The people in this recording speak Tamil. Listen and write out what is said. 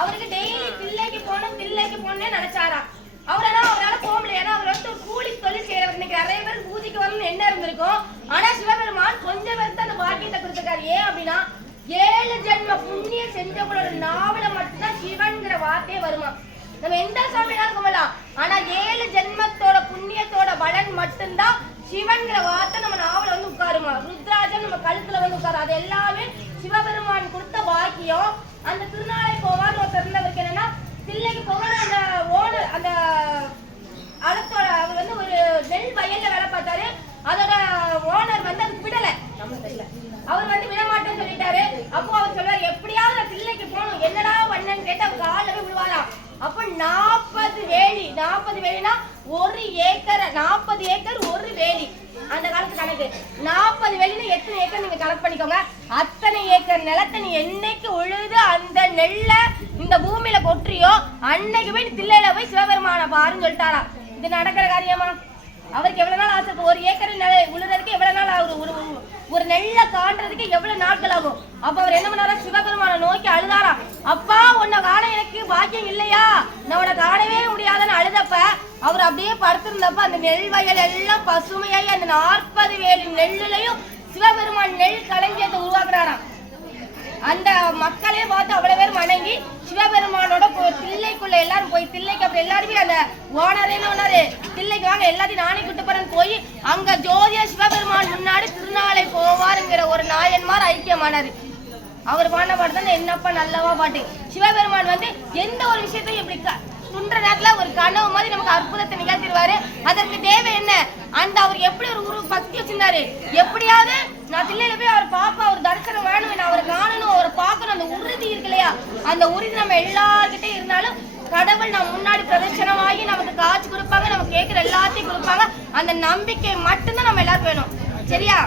அவருக்கு டெய்லி தில்லைக்கு போகணும்னே நினைச்சாராம். அவரால் போக முடியல. ஏன்னா அவர் வந்து கூலி தொழில் செய்யறவர். இன்னைக்கு நிறைய பேர் பூஜைக்கு வரணும்னு என்ன இருந்திருக்கும். ஆனா சிவபெருமான் கொஞ்சம் பேருக்கு அந்த பாக்கியத்தை கொடுத்துருக்காரு. ஏன் அப்படின்னா 7 ஜென்ம புண்ணியம் செஞ்சவங்களோட நாவல மட்டும்தான் சிவன்கிற வார்த்தையே வருமா. நம்ம எந்த சாமினாலும் கும்பலாம், ஆனா 7 ஜென்மத்தோட புண்ணியத்தோட பலன் மட்டும்தான் சிவன்கிற வார்த்தை நம்ம நாவல வந்து உட்காருமா. ருத்ராஜன் நம்ம கழுத்துல வந்து உட்காரு. அது எல்லாமே சிவபெருமான் கொடுத்த பாக்கியம். அந்த திருநாளை போவார் ஒருத்தர் இருந்தவருக்கு என்னன்னா தில்லைக்கு போக அந்த ஓனர் அந்த அலத்தோட அவர் வந்து ஒரு நெல் வயல்ல வேலை பார்த்தாரு. அதோட ஓனர் வந்து அதுக்கு விடல. அவர் வந்து விடமாட்டேன்னு சொல்லிட்டாரு. அப்போ அவர் சொல்வார் எப்படியாவது தில்லைக்கு போகணும், என்னடா பண்ணன்னு கேட்டு அவர் காலில் போய் விழுவாராம். அப்ப 40 வேலி, 40 வேலினா 1 ஏக்கர், 40 ஏக்கர் 1 வேலி. அந்த காலத்து கணக்கு 40 வேலினா எத்தனை ஏக்கர் நீங்க கணக்கு பண்ணிக்கோங்க. அத்தனை ஏக்கர் நிலத்தை நீ என்னைக்கு உழுது அந்த நெல்லை இந்த பூமியில கொட்டுறியோ அன்னைக்கு போய் தில்லையில போய் சிவபெருமான பாருன்னு சொல்லிட்டாரா. இது நடக்கிற காரியமா? அவருக்கு எவ்வளவு நாள் ஆசை? 1 ஏக்கர் உழுறதுக்கு எவ்வளவு நாள் ஆகும்? ஒரு நெல்லை காண்றதுக்கு எவ்வளவு நாட்கள் ஆகும்? அப்ப அவர் என்ன பண்ணாரா, சிவபெருமான நோக்கி அழுதாரா. அப்பா உன்னை காண எனக்கு பாக்கியம் இல்லையா, நான் உன்னை காணவே முடியாதுன்னு அழுதப்ப அவர் அப்படியே படுத்திருந்தப்ப அந்த நெல் வயல் எல்லாம் பசுமையாகி அந்த 40 வேலி நெல்லுலையும் சிவபெருமான் நெல் களஞ்சியத்தை உருவாக்குறாராம். அந்த மக்களே பார்த்து அவ்வளவு பேர் வணங்கி சிவபெருமானோட தில்லைக்குள்ள எல்லாரும் போய் தில்லைக்கு அப்புறம் எல்லாருமே அந்த ஓனரே தில்லைக்கு வாங்க எல்லாத்தையும் நானே கூட்டு போறேன்னு போய் அங்க ஜோதியா சிவபெருமான் முன்னாடி திருநாளை போவாருங்கிற ஒரு நாயன்மார் ஐக்கியமானாரு. அவர் பாடின பாட்டு தான் என்னப்பா நல்லவா பாட்டு. சிவபெருமான் வந்து எந்த ஒரு விஷயத்தையும் இப்படி துன்ற நேரத்துல ஒரு கனவு மாதிரி நமக்கு அற்புதத்தை நிகழ்த்திடுவாரு. அதற்கு தேவை என்ன? அந்த அவர் எப்படி ஒரு பக்தி வச்சிருந்தாரு, எப்படியாவது நான் தில்லையில போய் அவர் பாப்பா, அவர் தரிசனம் வேணும், நான் அவரை காணணும், அவரை பார்க்கணும், அந்த உறுதி இருக்கு இல்லையா, அந்த உறுதி நம்ம எல்லார்கிட்டே இருந்தாலும் கடவுள் நம்ம முன்னாடி பிரதர்சனமாகி நமக்கு காட்சி கொடுப்பாங்க, நம்ம கேட்கிற எல்லாத்தையும் கொடுப்பாங்க. அந்த நம்பிக்கை மட்டும்தான் நம்ம எல்லாருக்கும் வேணும். சரியா?